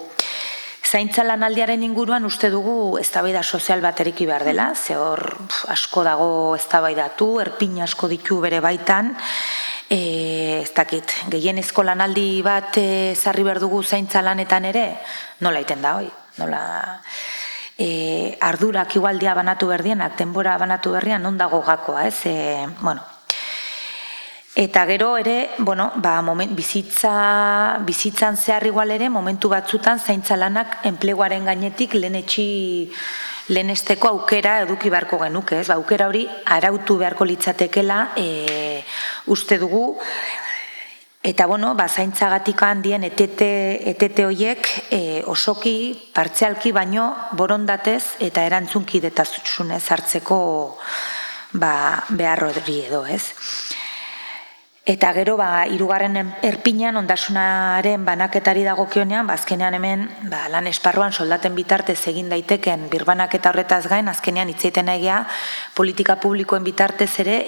Zaintza lanaldiaren inguruan uste dugu eztabaida sozial bat eriki behar dela, ze hor asko dago eztabaidatu, erpin asko ditu bere baitan, ez dakit, gehienezko lanaldi bat zarri behar dugu zaintza lanetan ere, nola iten da, nola ardurak igualdia banatu berdienak, denbora banatu berrian, non dago gakoa, ez? Eta gero ere, bizitzan zehar igual ere, momentu batzutan zaintza lanak enpleguaren gainetik lehenesteko aukera eduki beharko genuke, ez? Aukera hori arautu beharko litzatekela uste dugu, eta zaintzagatik handien etete horiek osoki, partzialki, baino borondatez eta erantzunkidetasunez hartzeko behar hori edo, ez? Eta gero, 3. erpinean ondasunaren banaketari dagokionean, azkenean hemen lan esparruan soldaten bitartez egin daiteken birbanaketa horretaz gain, azkenean hitzeiten egia politika publikoen bitartez ere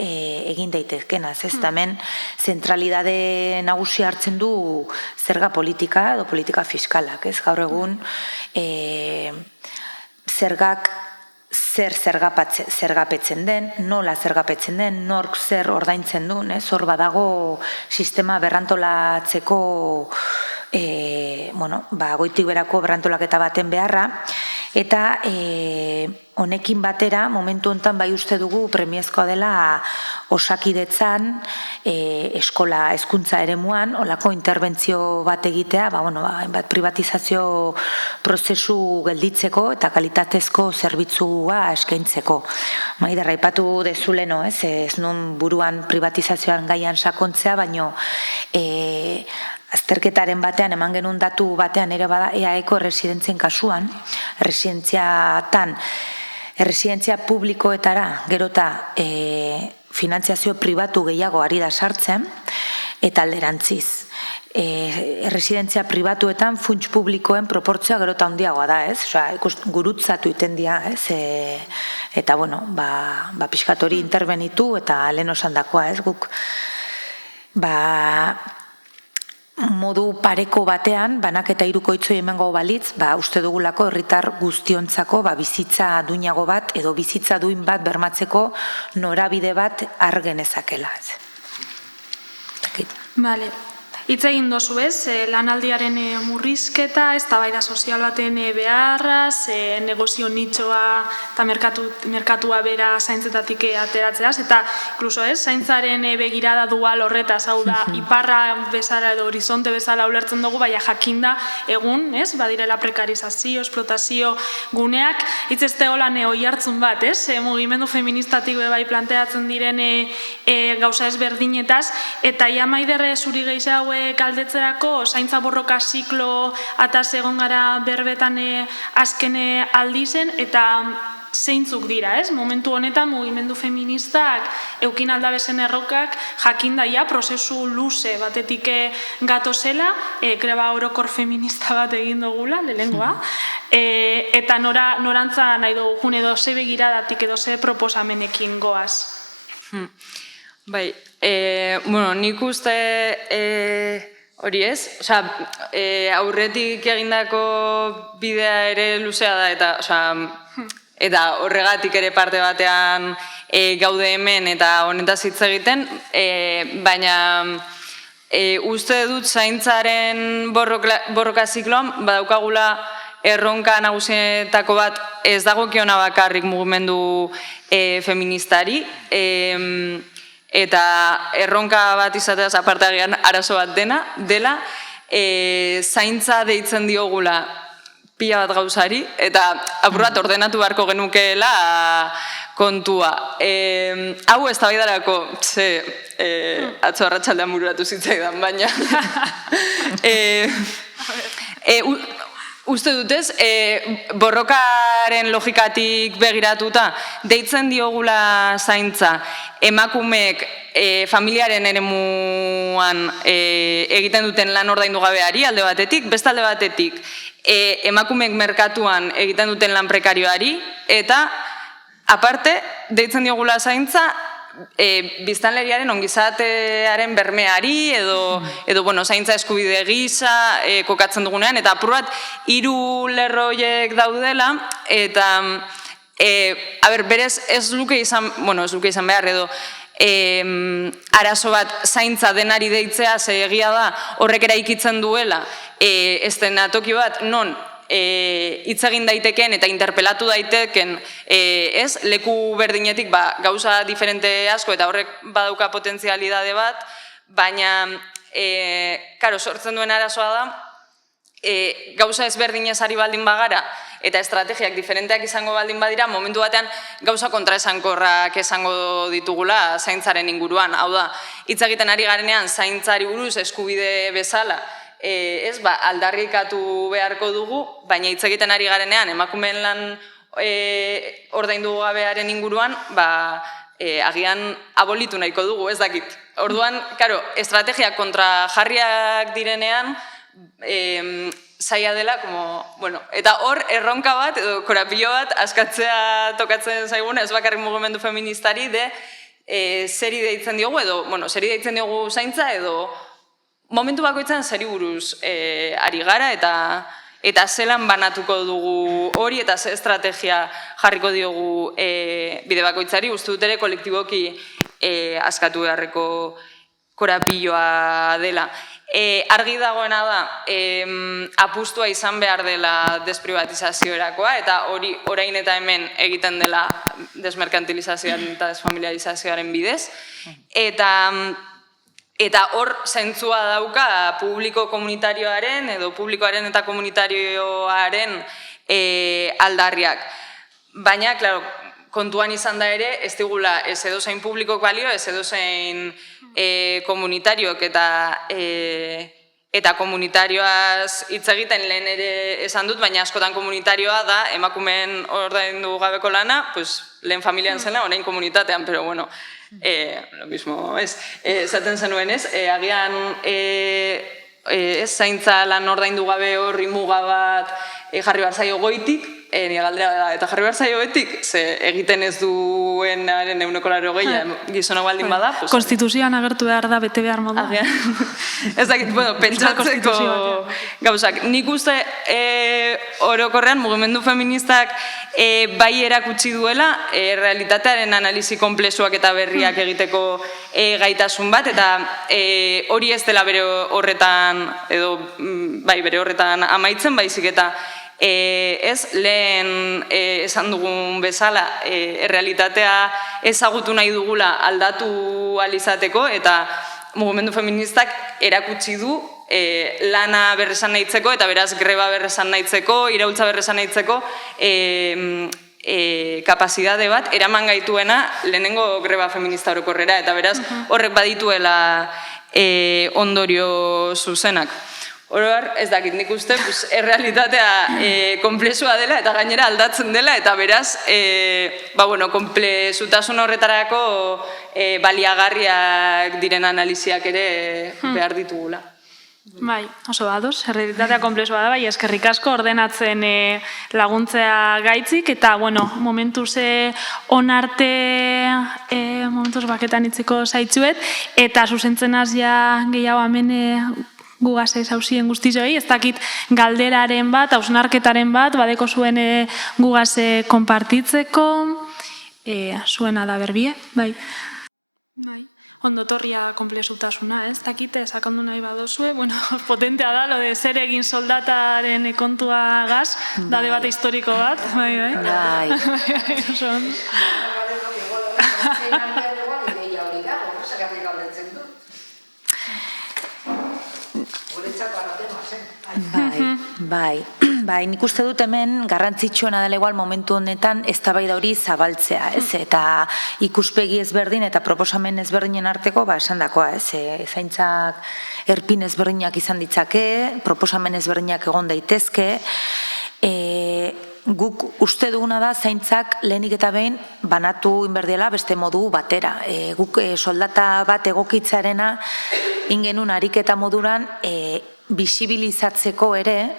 egin daitekenaz. Ez da hemen zentralidade nagusi hartzen du zerga politika edo politika fiskalak. Gaur egun zergak zer zergapetzen den, nola zergapetzen den, nork zer ordaintzen duen, hor badago sistema berrantolatzeko, goitik berako berrantolaketa baten beharra, Eta honekin batera, momentu honetan bai uste dugu premiazkoa dela Osakidetzan, eskola hezkuntza eremuan, olako interbentzio bat egitea, hainbat privatizazio prozesu gelditzeko eta kalitatezko zerbitzua eskaintzeko. Maider, aipatu dezuleno, ez nun buruan privatizazioan gaian sakontzea, baino azterketaren batean, eman genuen datu batean ere bada EAEko erresidentzien kasuan, erresidentzia publikoetara gerota finantziazio pribatu gehiago ari da sartzen, eta alderantziz. Erresidentzia pribatuetan funts publikoen proportzioa gerota handiagoa da, ez? Gurutzatu iten dira, ez? Eta, pixkat hori interbenitu eta lehen osandakoa, ez? Guk, modu pareko batean, banaketa hirukoitzoi emango balitz, uste dugulako herritar guztiontzako bizitza duinago bat edo bizitza duin bat bermatzeko norabide bat argenezakela. Bale. Hitz egin dozu ez, lanaldiaren murrizketa, eztabaida sozial baten beharraz, negozio nitxoa eta merkatua bera zaintzetatik ateratzeaz, eta inkluso ez, zaintzaren begirada dual horretaz, hau da, iparra bezala edo horizonte bezala ulertzen dugu, baina jakinda egun, ez, badirela prekarizazio, esplotazio guneak, hitz ez tegolan oi hartzun bat, ez, mugimendu feministatik bai planteatzen diren gauza ezberdinetaz, eta ia Maider zuri gehiago galdetzerako zaintza borroka ziklo ataz egon gara berbetan azken aldizen eta zeintzuk dira, ez? Momentu honetan mugimendu feministak eukin aldabezen errokak jakindaia prozesu luze batetik gatozela, greba orokor feminista bat egin dugula, lehengoa, eta norantza nahi dugu edo ze begiradatik edo ze proposamenekin goaz. Bai, nik uste hori ez, aurretik egindako bidea ere luzea da, eta horregatik ere parte batean gaude hemen eta honetaz hitz egiten, baina uste dut zaintzaren borroka zikloan badaukagula erronka nagusietako bat ez dagokiona bakarrik mugimendu feministari, eta erronka bat izateaz apartagean arazo bat dela, zaintza deitzen diogula pila bat gauzari, eta apur bat ordenatu beharko genukeela kontua. Hau ez da baidarako, atzo arratsaldean bururatu zitzaidan, baina uste dutez, borrokaren logikatik begiratuta, deitzen diogula zaintza, emakumeek familiaren eremuan egiten duten lan ordaindu gabeari alde batetik, beste alde batetik, emakumeek merkatuan egiten duten lan prekarioari, eta aparte, deitzen diogula zaintza, biztanleriaren ongizatearen bermeari edo zaintza eskubide gisa kokatzen dugunean, eta apur bat hiru lerro horiek daudela, eta berez ez luke izan behar edo arazo bat zaintza denari deitzea, ze egia da horrek eraikitzen duela eszenatoki bat non hitz egin daiteken eta interpelatu daiteken leku berdinetik gauza diferente asko eta horrek badauka potentzialidade bat, baina sortzen duen arazoa da gauza ezberdinez ari baldin bagara eta estrategiak diferenteak izango baldin badira, momentu batean gauza kontraesankorrak esango ditugula zaintzaren inguruan. Hau da, hitz egiten ari garenean zaintzari buruz eskubide bezala aldarrikatu beharko dugu, baina hitz egiten ari garenean emakumeen lan ordaindu gabearen inguruan, agian abolitu nahiko dugu, ez dakit. Orduan, estrategia kontrajarriak direnean, zaila dela, eta hor erronka bat, edo korapilo bat, askatzea tokatzen zaiguna, ez bakarrik mugimendu feministari, zeri deitzen diogu, edo, zeri deitzen diogu zaintza, edo momentu bakoitzan zeri buruz ari gara, eta zelan banatuko dugu hori, eta ze estrategia jarriko diogu bide bakoitzari, uste dut ere kolektiboki askatu beharreko korapilloa dela. Argi dagoena da, apustua izan behar dela desprivatizazioerakoa, eta hori orain eta hemen egiten dela desmerkantilizazioaren eta desfamiliarizazioaren bidez. Eta hor zentzua dauka publiko komunitarioaren edo publikoaren eta komunitarioaren aldarriak. Baina, klaro, kontuan izan da ere, ez digula ez edozein publikok balio, ez edozein komunitariok eta komunitarioaz hitz egiten lehen ere esan dut, baina askotan komunitarioa da emakumeen ordaindu gabeko lana, lehen familian zela, orain komunitatean, pero bueno, lo mismo, esaten zenuen ez, agian zaintza lan ordaindu gabe horri muga bat jarri behar zaio goitik, nire galdera da, eta jarri behar zaio goitik, ze egiten ez duenaren 80% gizona baldin bada. Konstituzioan agertu behar da, bete behar modu. Ez dakit, pentsatzeko gauzak. Nik uste orokorrean mugimendu feministak bai erakutsi duela realitatearen analizi konplexuak eta berriak egiteko gaitasun bat, eta hori ez dela bere horretan, edo bai bere horretan amaitzen, baizik eta ez lehen esan dugun bezala errealitatea ezagutu nahi dugula aldatu alizateko, eta mugimendu feministak erakutsi du lana berresan nahitzeko eta beraz greba berresan nahitzeko, iraultza berresan nahitzeko kapazitate bat eraman gaituena lehenengo greba feminista orokorrera, eta beraz horrek badituela ondorio zuzenak. Oroar, ez dakit, nik uste, errealitatea konplexua dela eta gainera aldatzen dela, eta beraz, konplexutasun horretarako baliagarriak diren analiziak ere behar ditugula. Bai, oso ados, errealitatea konplexua da, bai, eskerrik asko ordenatzen laguntzea gaitzik, eta, momentuz onarte, momentuz baketan itziko zaitzuet, eta zuzentzen azia gehiago hemen gugaz hausien guztizoi, ez dakit galderaren bat, hausnarketaren bat, badeko zuen gugaz konpartitzeko, zuena da berbie, bai. Ondotorria konplexutasuna, ez dakite, sakondu nahi badozue, potentea da, lo de zer egin soldataren kontua gaz, da debate historiko bat, bai. Bai, nik uste dut hemen garrantzitsuena dela igual momentu honetan eztabaida hori zabaltzea, ez? Eta ikuspegi ezberdin eta proposamen ezberdinen arteko, esandakoa, ez? Zaintzak erpin ezberdinak izan ditzake, proposamen ezberdinak egon daitezke, guk uste duguna da zaintzak lehenik eta behin banatu inberdiela beste modu batera. Guk soldata bat egokitzarena ingenun ariketa moduran bisibilizatzeko ere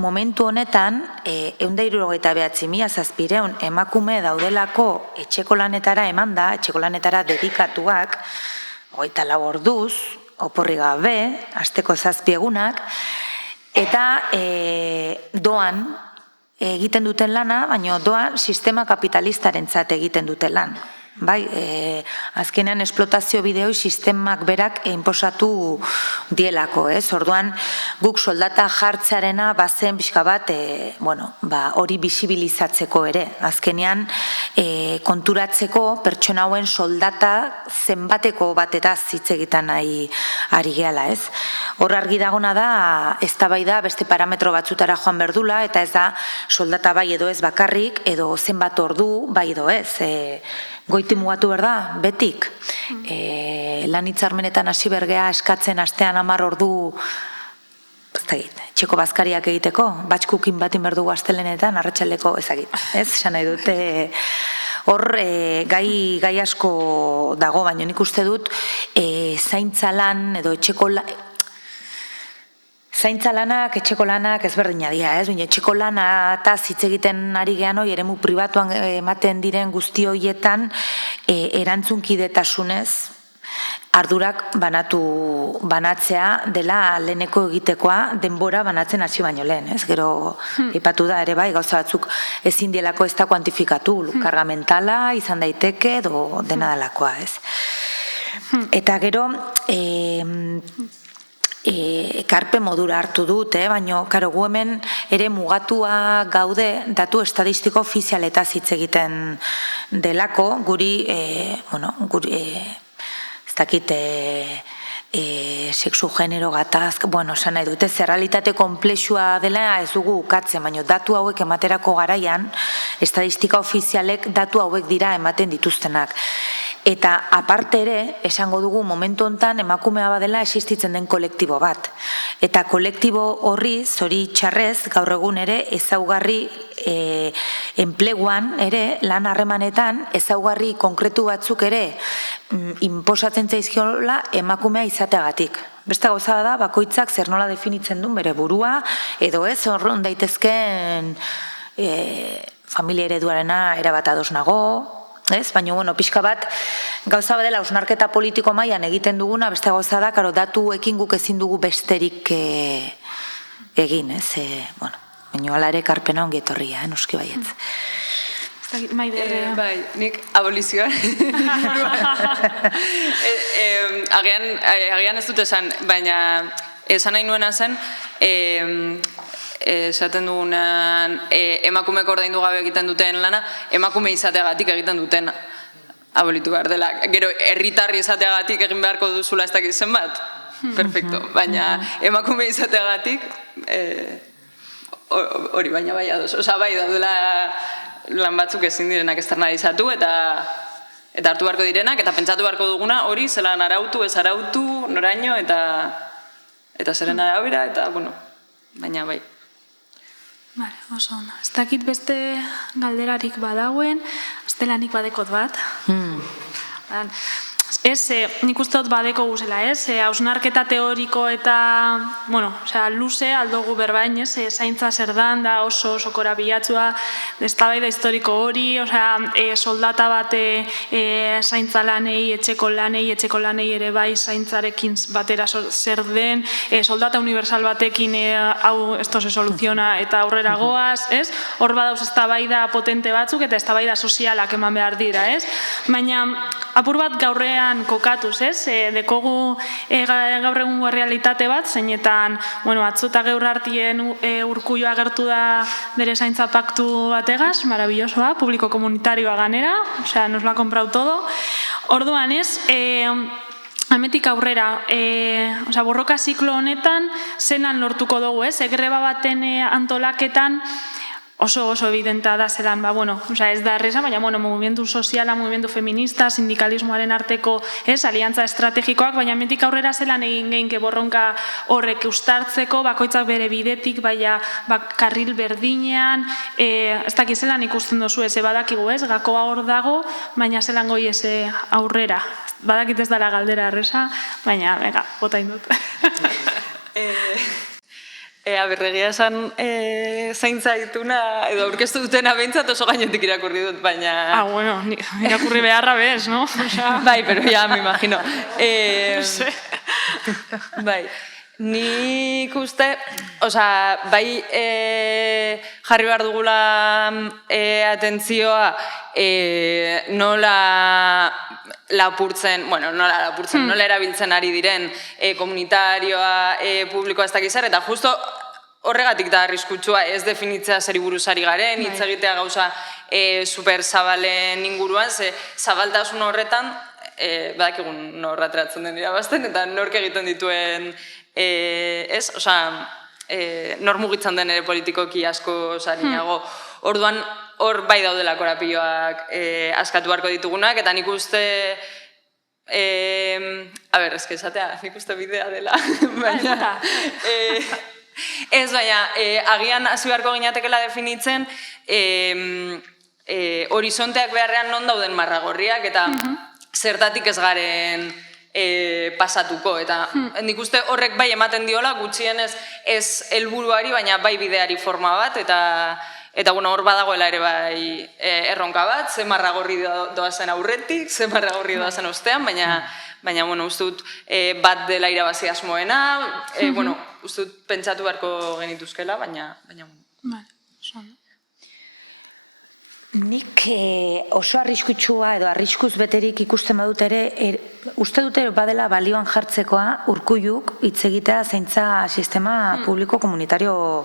momentu honetan 169.000 emakume daudelako etxeko lanetara emanda, etxeko lanetara dedikatuak, 24 orduz, oporri gabe, asteko 7 egunak, eta doan egiten duten lana, baina doan sistema kapitalistarentzat egiten duten lan. Bai, azkenean esplotazio bideoi sistemak berak inposatu dielako, ez? Orduan, guk soldata jartzearena bazen pixka bat, hori bisibilizatzeko ere. Azkenean, konturatzeko pertsona hauen soldata zenbateko batetaz hitz egiten ari gehala, ez? Hor argi dagona da, eztabaida beste parametro batzutara joan berdula, eta ez da soldata bai edo ez bakarrik, edo zenbat ordu bai edo ez. Goiti mugatu behar da, betik. Lan hitzarmenetan hasi bergea eskatzen astean 10 ordu, txeko bazkariak egiteko, batxkukin batin behar dugu astelenetan, arratsaldeko ezagit. Ez, esan nahi dute, hor gai asko dago, baina nik uste dut zaintza lan edo etxeko zaintza lanak, etxeko lanak ezberdina dira, ez? Etxeko lanataz hitz egiten ari gehan hori, eremu pribatuan ematen diren guzti horietan erantzunkidetasunez ardurak banatzea dela leheneko egitekoa denbora banatzen hasi baino lehen, ez? Gero aipatu da ere bai, gauza batzuk ezin dielako ez da kuantifikatu, karga mentala izan daiteke edo dena delakoa, ez? Eta gero, ekarpe modura hartu dut, baina karo gu hemen ere mugatua gaude datu estadistiko ofizialetaz hitz egiten delako, guri, ez dakit, sexu genero gataz, esan nahi dute, zerrealitate komplexua dela ez dugu ukatzen, baina datu hauek ematerako garaian, estadistika ofizialek datu hauek dira ematen dituztenak. Eta aparte ere, esango dugu momentu hontan emakumea badela existitzen den kolektibo bat. Eta kolektibo horri, zori txarrez, gaur egun ere, ezaugarri enpleguan ere, lan harremanetan, ezaugarri konkretu batzuk ere inposatzen zaizkiola emakumea izateagatik. Beste gauza da, bakoitzak zer nola definitzen duen bere burua, edo ez, horren daitezken familia ereduarena erabat ados nago, ez? Baina, pixka bat, gauza badela, hausnarketa politiko mailan egiten duguna, beste gauza da, datuekin guk ezin dugu besterik egin, ez? Baina, ala ere karpena ongi etorria, noski baietz. Bai, nik abolizioan. Agian ez dut esan, baina esan nahi nuena zen, esaten dugunean emakumeek ordaindu gabe egiten duten lana, emakume izateagatik egiten duten abolitu behar dela. Gero, herritarri izateagatik egin beharko duzula ez dakit zenbat? Perfecto. Baina emakume izateagatik hori baina bai adoz. Osa bai daudela lan batzuk ezin direnak externalizatu eta hartu beharko direnak, eta pentsatu beharko duguna hori zelan arautu, ez arautu, noraino, eta zeren arabera, eta, baina bai. Bale, oso ondo. Ez dakit beste galderarik badauen, aztelanik badekot bat. Ez, nik uste dut badeko guzela, ez? Hausnarketa teoriko eta, luze aldogu berbain, ez? Zaintza zer dan da oso korapilatsua, eztabaida historiko hori, soldata bat zaintza lanei, etxeko lanei ere bai zaintzarekin batera zer den, soldata universal batekin hau esto se soluciona eta aurrera goaz, ez? Hor badauz eztabaida potente batzuk eta eztabaida sozialak eman behar dira, ez? Baina apur bat gaurrean kokatuz, ez? Dekogu gaur egungo realitate bat, zeinetan, atzo eta gaur artien Urkullu agertu da bere zaintza paktu bategaz, maravillosoa, publiko komunitarioa ganera, nos lo ha comprado todo. Orduan, ez? Hemetik aurrera, borroka ziklo honetan zelan lortuko dugu, ez? Greba baten antolaketan oso evidenta da zelan, ez da erreza, baina mugimendu soziala, mugimendu feminista, sindikalismoaren arteko aliantza estrategikoak, baina hemetik aurrera zelan egin geinke borronka horrek ustartzeko, bakoitzak bere bidetik, baina karril berdinean, ez dakit zelan ikusten dozu ez, badakigu ez, gakoa hor dago, baina zelan goi ez aurrera. Badakit ez dela galdera erreza, baina, bota indut. Berregia esan zaintza ituna, edo aurkeztu dutena behintzat oso gainetik irakurri dut, baina... Irakurri beharra bez, no? Bai, pero ya me imagino. Bai, nik uste, bai jarri behar dugula atentzioa nola erabiltzen ari diren komunitarioa, publikoa ez dakizar, eta justo horregatik da arriskutsua ez definitzea zeri buruzari garen, hitz egitea gauza super zabalen inguruan, ze zabaltasun horretan, badakigun nor ateratzen den irabazten, eta nork egiten dituen, nor mugitzen den ere politikoki asko zarinago. Orduan, hor bai daudela korapioak askatu beharko ditugunak, eta nik uste, esatea, nik uste bidea dela, baina, ez baina, agian hasi beharko ginatekela definitzen, horizonteak beharrean non dauden marragorriak, eta zertatik ez garen pasatuko, eta nik uste horrek bai ematen diola, gutxienez ez helburuari, baina bai bideari forma bat, eta hor badagoela ere bai erronka bat, ze marragorri doazen aurretik, ze marragorri doazen ostean, baina uste dut bat dela irabazi asmoena, uste dut pentsatu beharko genituzkela, baina... Nik oso arriskutsua edo arriskuz beterik ikusten badut ere, uste dute badela balioan jartzekoa Urkulluk hitz egitea zaintza sistema publiko komunitario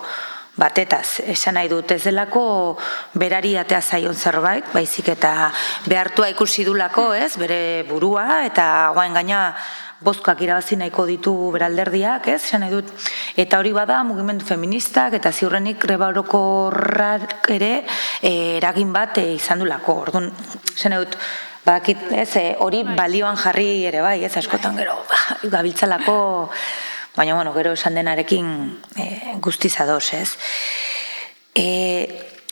batetaz. Esan nahi dut, ez delako berari atea zaion zerbait, baizik eta behartua ikusi dulako, ez, bere burua, eta guain gaina bozkoak irabazi nahiko ditu beralderdiak, ez, esan nahi dut, eta hori bada mugimendu feministak eta ziurrenik greba orokorrak ere eragin bat izan dulako. Orduan, esan nahi dut, badakit, ez, hori balioan jarri ere bai, ez, askotan gero, gabiltzalako, baina, bueno, gero esan denarekin guztiz ados, ez.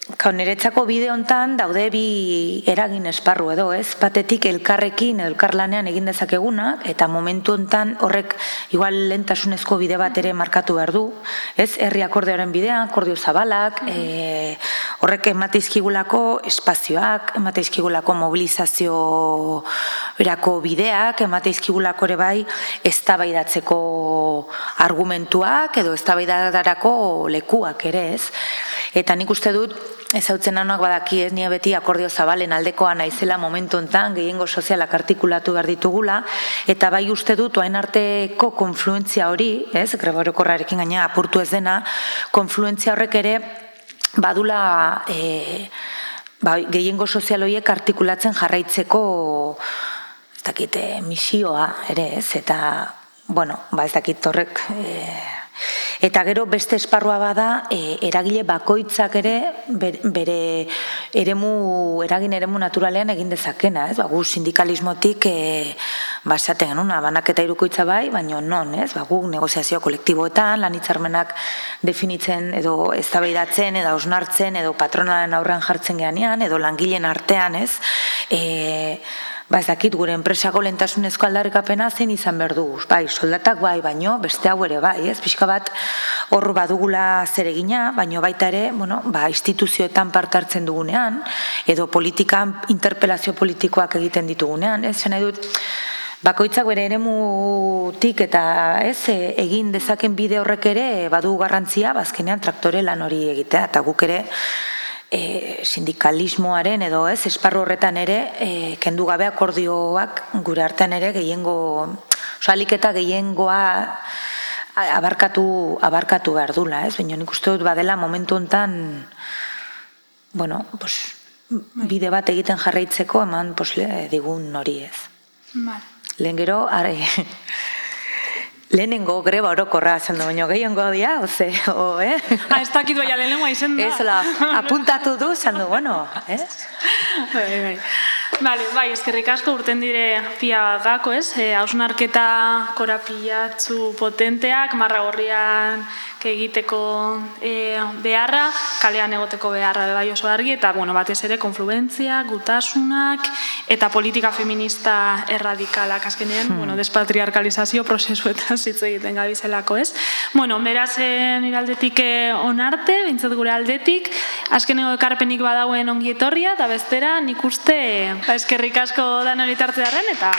Niretzako bide hontan daude bi eragin esparru edo, ez? Batetik elkarrekin, elkarlanean egin dezakegunak, eta momentu hontan horrek igual lehentasunezko bide bat ere markatu behar du, ez? Herri akordioaren bidean, akordio zabalak, horrek emateizkigulako espazioak, emateizkigulako mobilizazio erako bideak, emateizkigulako ere bai eztabaidatzeko argumentuak edo eztabaidarako lekuak ere, ez? Eta nik uste dut, ezautzen haunak badaki, ez, nire beti akordio zabalen aldekoa naizela momentu hontan gehiengo sozialak artikulatu behar ditugula, eta bai uste dut oain arteko konfluentzia hori, ez, greba orokorrarekin gaina apurtu ez dena, konfluentzia horrek ere badula gehiengo sozial horiek artikulatzen jarraitzeko ez dakit misioa ere, ez, eta bueno, ez dakit horrek eta gero beste esparrua bada eragile bakoitzak ere bere eragin eremu naturalean egin dezakena, ez? Gu sindikalismotik esaten genuna, banaketa hirukoitza bai, baina non, ez? Gu negoziazio kolektiboetan, lan hitzarmenak definitzen edo eztabaidatzen edo hausnartzen edo patronalen aurrean jartzen geanean edo langileen artean, ez? Ez dakit, gure enpresako lehentasunezko aldarrikapena zein izan behar dugu. Bai, soldatak bai, baino, beste hau ere bai, ez? Pixka bat hor badugula zeregina, baino baita ere, instituzioetan parte hartzen dugunean, edo politikan interpelazio politikoak egiten ditugunean, ez? Zena dut, bakoitzak bere eremutik eta ez, egin dezaken bide horrek ere badu garrantzia, bazkenean traktore lan hori egitea, eta guk ere, sindikalismoaren edo ez, esparru horretan ere kendu gabe akordioak gure artean ere alik eta gehiengoa abarkatu behar dula, ez? Baina nik uste dut badela momentu hontan bide bat egiten jarraitzeko eman digun hori, ez. Lehen gero, lehenengo greba orokorra zen du, baina gehiengo dia, Ez dakit baina lehenengoa izen da. Ez, apuntatu du, zen du, ez? Bai, eskerrik asko urten dire pia gako, ez? Hausnarketa korapilatzu potenteak, marra gorrian egiteko beharra, kalean egoteko beharra bai oso argi, eta batez ere konfluentzia, gutasunak, eta politika feminista erradikalak azkenean, despatriarkalizazio prozesuetan hitz egiten gabizelako, ez? Berazen iraldetik onarte, bintzat gure aldetik, azkeneko ekarpenik badauen ongi etorria, eta bestera nik uste eskerrik asko dan hori tartzearen, eta